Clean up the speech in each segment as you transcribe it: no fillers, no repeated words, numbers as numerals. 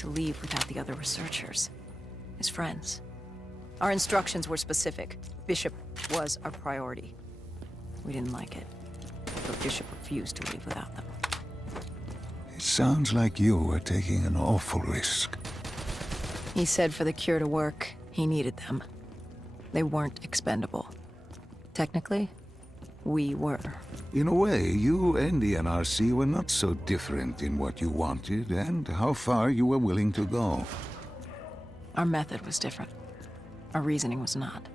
to leave without the other researchers. His friends. Our instructions were specific. Bishop was our priority. We didn't like it, but Bishop refused to leave without them. It sounds like you were taking an awful risk. He said for the cure to work, he needed them. They weren't expendable. Technically, we were. In a way, you and the NRC were not so different in what you wanted and how far you were willing to go. Our method was different. Our reasoning was not.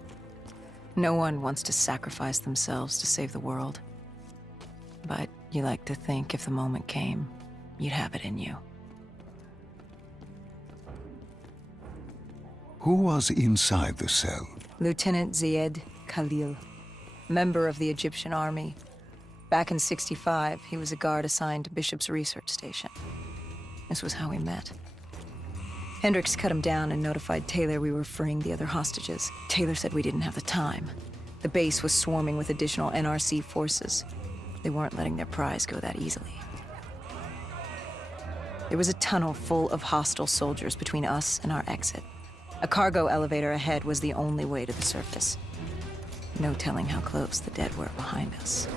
No one wants to sacrifice themselves to save the world. But you like to think if the moment came, you'd have it in you. Who was inside the cell? Lieutenant Ziyed Khalil, member of the Egyptian army. Back in '65, he was a guard assigned to Bishop's research station. This was how we met. Hendricks cut him down and notified Taylor we were freeing the other hostages. Taylor said we didn't have the time. The base was swarming with additional NRC forces. They weren't letting their prize go that easily. There was a tunnel full of hostile soldiers between us and our exit. A cargo elevator ahead was the only way to the surface. No telling how close the dead were behind us.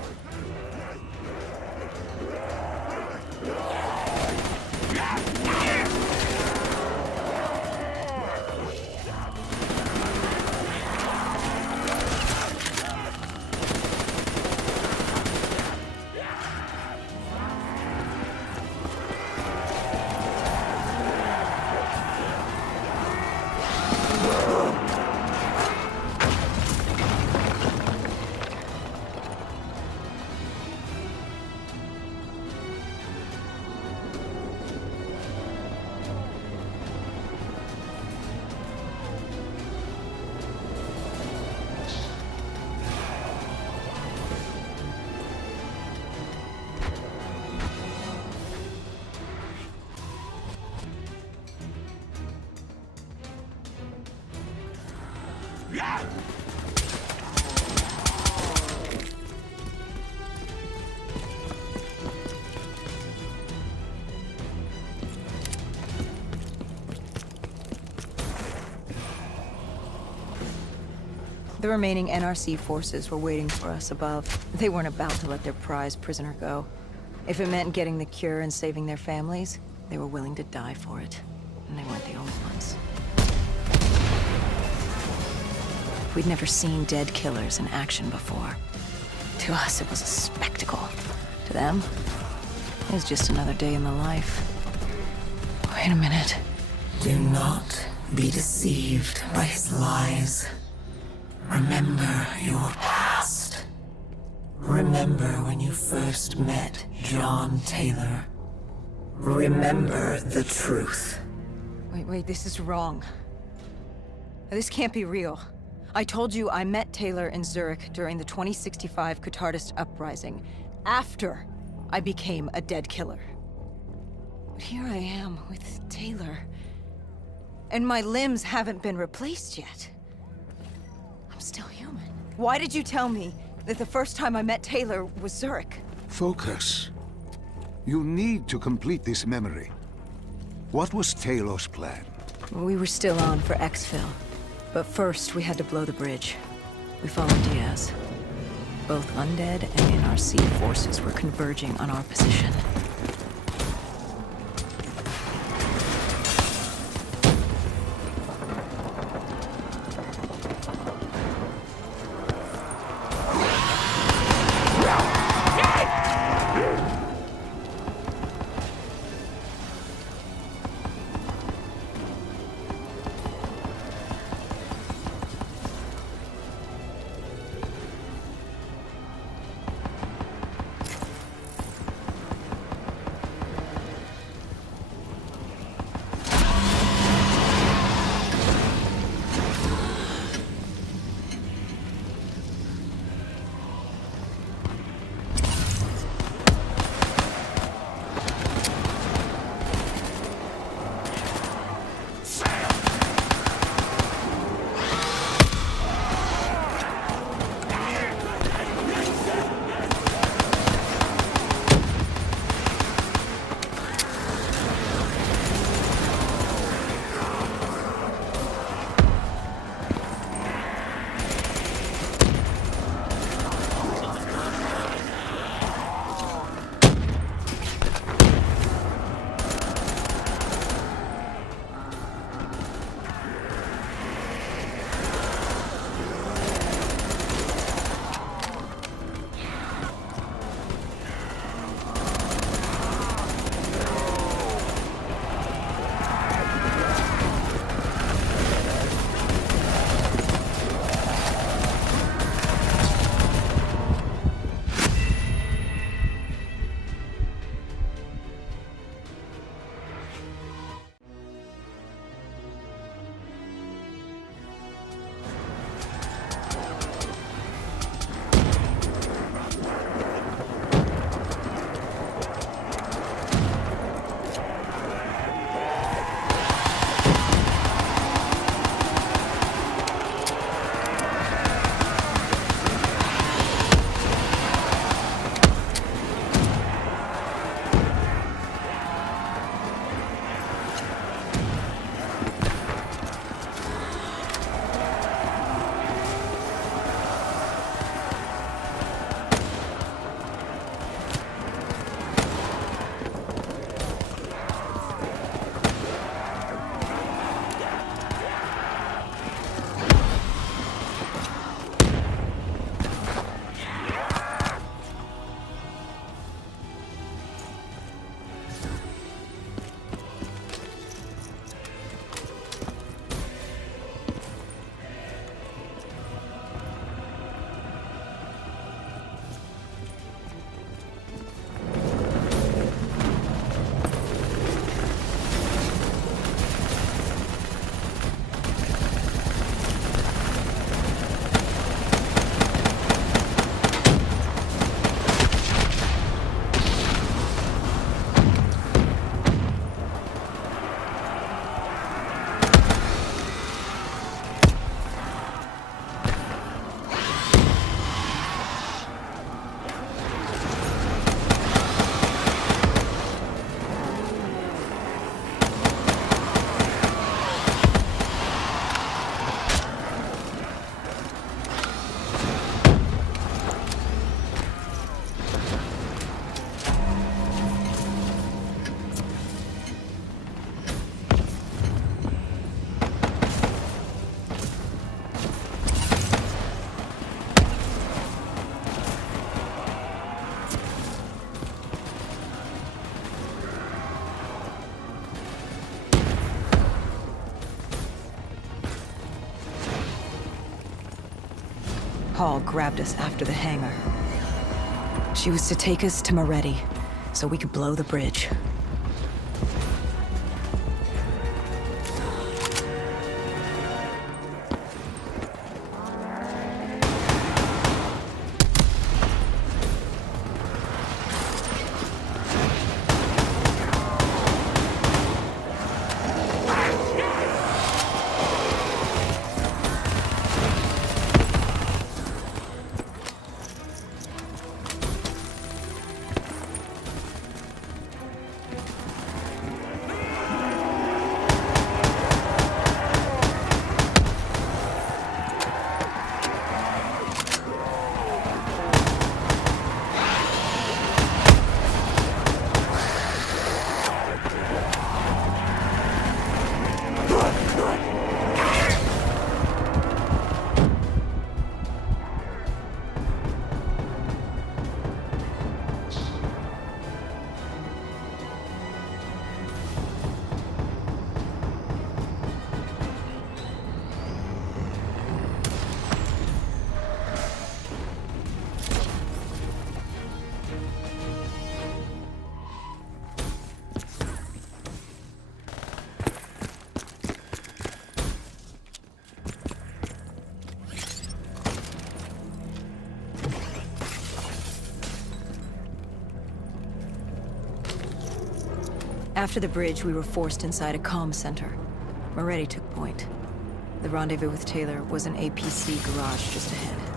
The remaining NRC forces were waiting for us above. They weren't about to let their prize prisoner go. If it meant getting the cure and saving their families, they were willing to die for it. And they weren't the only ones. We'd never seen dead killers in action before. To us, it was a spectacle. To them, it was just another day in the life. Wait a minute. Do not be deceived by his lies. Remember your past. Remember when you first met John Taylor. Remember the truth. Wait, this is wrong. This can't be real. I told you I met Taylor in Zurich during the 2065 Qatarist uprising, after I became a dead killer. But here I am with Taylor, and my limbs haven't been replaced yet. I'm still human. Why did you tell me that the first time I met Taylor was Zurich? Focus. You need to complete this memory. What was Taylor's plan? We were still on for exfil, but first we had to blow the bridge. We followed Diaz. Both undead and NRC forces were converging on our position. Hall grabbed us after the hangar. She was to take us to Moretti, so we could blow the bridge. After the bridge, we were forced inside a comm center. Moretti took point. The rendezvous with Taylor was an APC garage just ahead.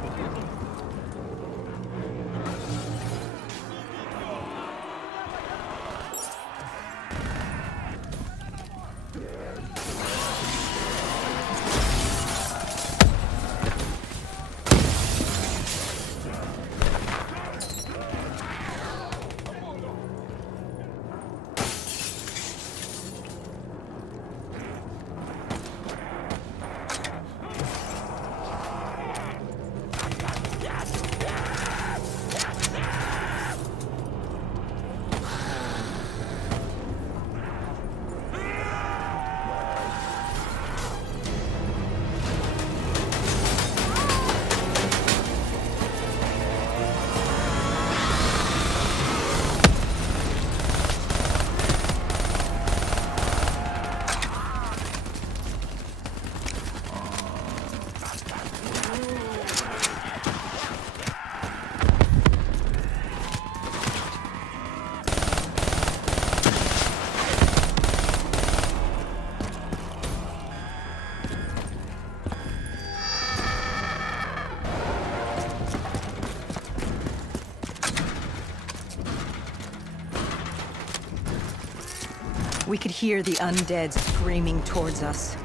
We could hear the undead screaming towards us.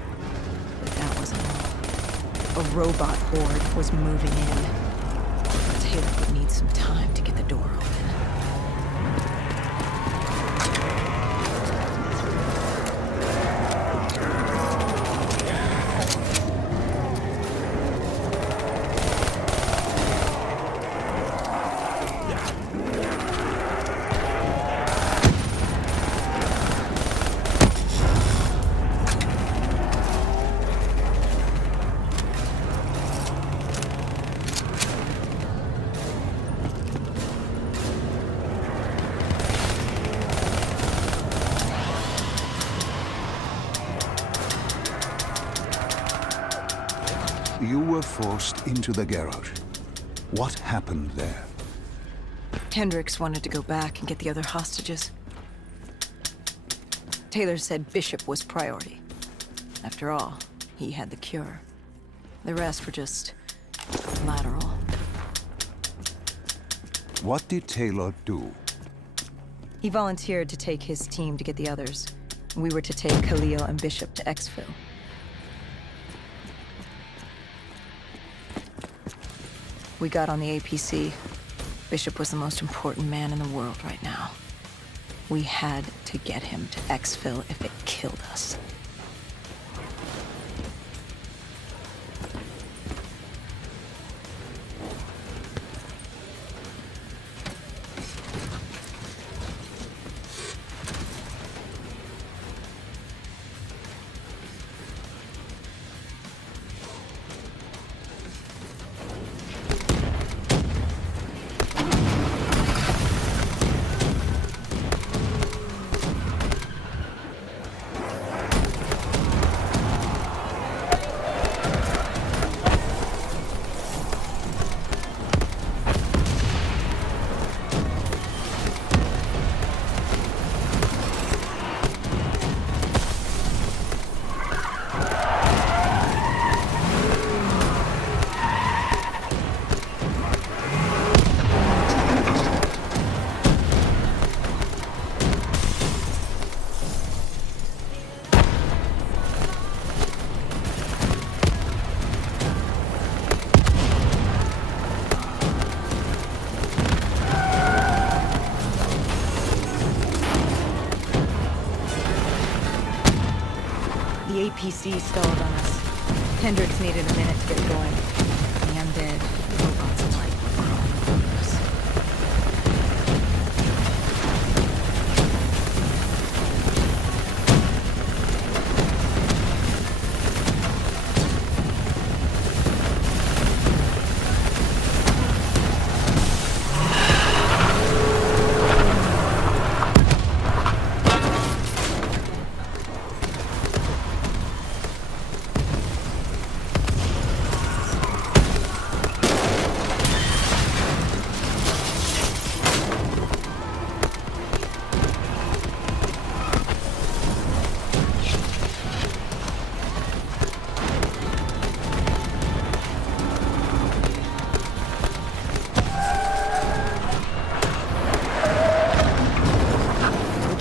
But that wasn't all. A robot horde was moving in. Taylor would need some time to get the door open. You were forced into the garage. What happened there? Hendricks wanted to go back and get the other hostages. Taylor said Bishop was priority. After all, he had the cure. The rest were just lateral. What did Taylor do? He volunteered to take his team to get the others. We were to take Khalil and Bishop to exfil. We got on the APC. Bishop was the most important man in the world right now. We had to get him to exfil if it killed us. The APC stalled on us. Hendricks needed a minute to get going. The undead, robots alike, were crawling all over us.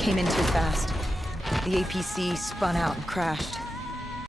Came in too fast. The APC spun out and crashed.